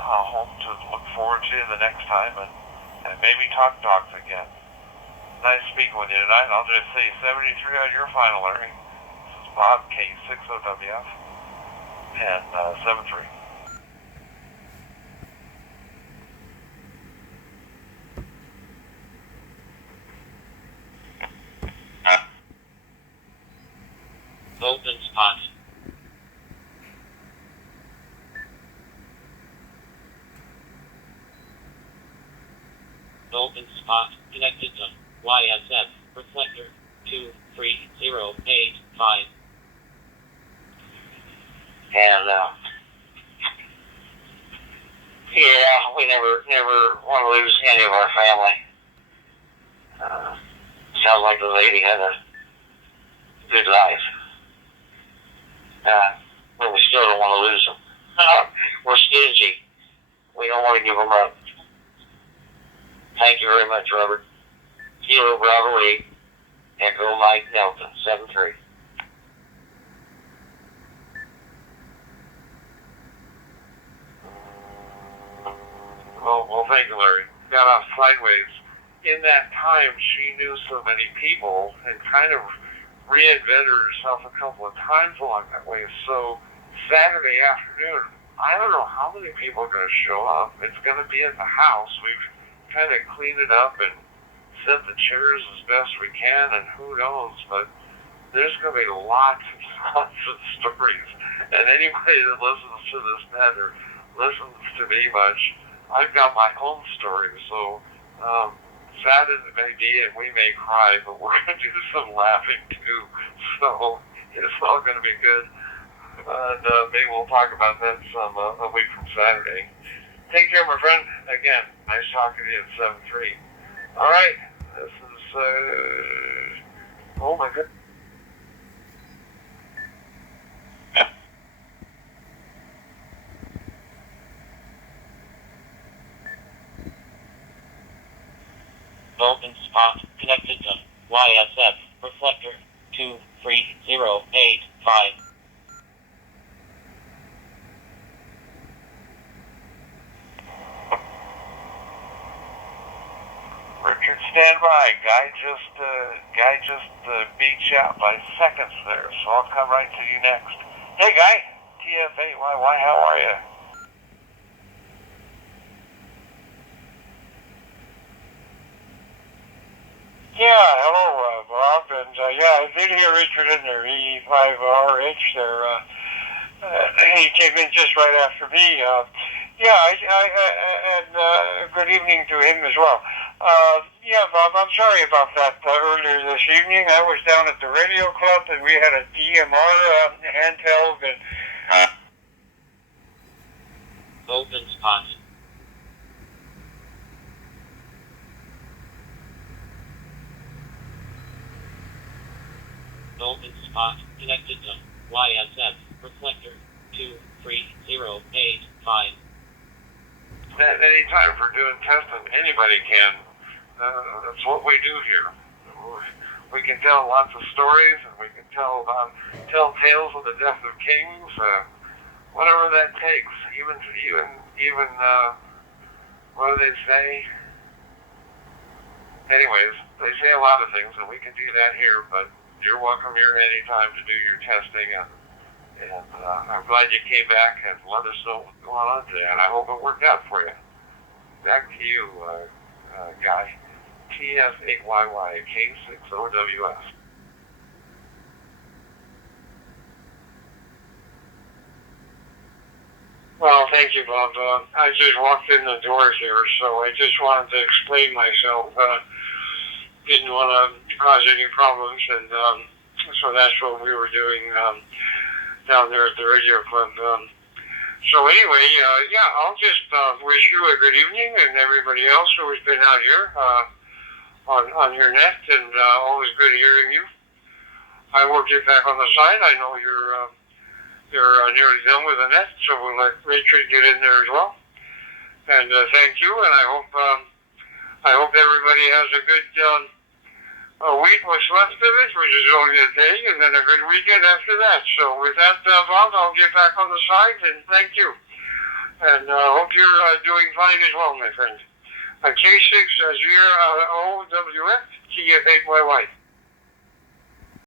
home to look forward to the next time and maybe talk dogs again. Nice speaking with you tonight. I'll just say 73 on your final earning. This is Bob, K60WF, and 73. OpenSpot. OpenSpot connected to YSF reflector 23085. And yeah, we never want to lose any of our family. Sounds like the lady had a good life. But we still don't want to lose them. We're stingy. We don't want to give them up. Thank you very much, Robert. Kilo Bravo 8, Echo Mike Delta 73. Well, thank you, Larry. Got off sideways. In that time, she knew so many people and kind of reinvented herself a couple of times along that way. So Saturday afternoon, I don't know how many people are going to show up. It's going to be at the house. We've kind of cleaned it up and set the chairs as best we can, and who knows, but there's going to be lots and lots of stories. And anybody that listens to this net or listens to me much, I've got my own story. So sad as it may be, and we may cry, but we're going to do some laughing too. So it's all going to be good. And maybe we'll talk about that some a week from Saturday. Take care, my friend. Again, nice talking to you at 7-3. All right. This is, oh my goodness. OpenSpot connected to YSF reflector 23085. Richard, stand by. Guy just beat you out by seconds there, so I'll come right to you next. Hey, Guy. TF8YY, how are you? Yeah, hello, Bob, and yeah, I did hear Richard in there, E5RH there. He came in just right after me. Yeah, and good evening to him as well. Yeah, Bob, I'm sorry about that earlier this evening. I was down at the radio club, and we had a DMR handheld, and OpenSpot. OpenSpot connected to YSF reflector 23085. Any time for doing testing, anybody can. That's what we do here. We can tell lots of stories, and we can tell tales of the death of kings, whatever that takes. Even what do they say? Anyways, they say a lot of things, and we can do that here. But you're welcome here anytime to do your testing, and I'm glad you came back and let us know what's going on today, and I hope it worked out for you. Back to you, Guy. TF8YY, K60WF. well, thank you, Bob. I just walked in the doors here, so I just wanted to explain myself. Didn't want to cause any problems, and so that's what we were doing down there at the radio club. So anyway, yeah, I'll just wish you a good evening, and everybody else who has been out here on your net, and always good hearing you. I will get back on the side. I know you're nearly done with the net, so we'll let Richard get in there as well. And thank you, and I hope everybody has a good week, what's left of it, which is only a day, and then a good weekend after that. So with that, Bob, I'll get back on the side, and thank you. and hope you're doing fine as well, my friend. K6 0WF TF8YY.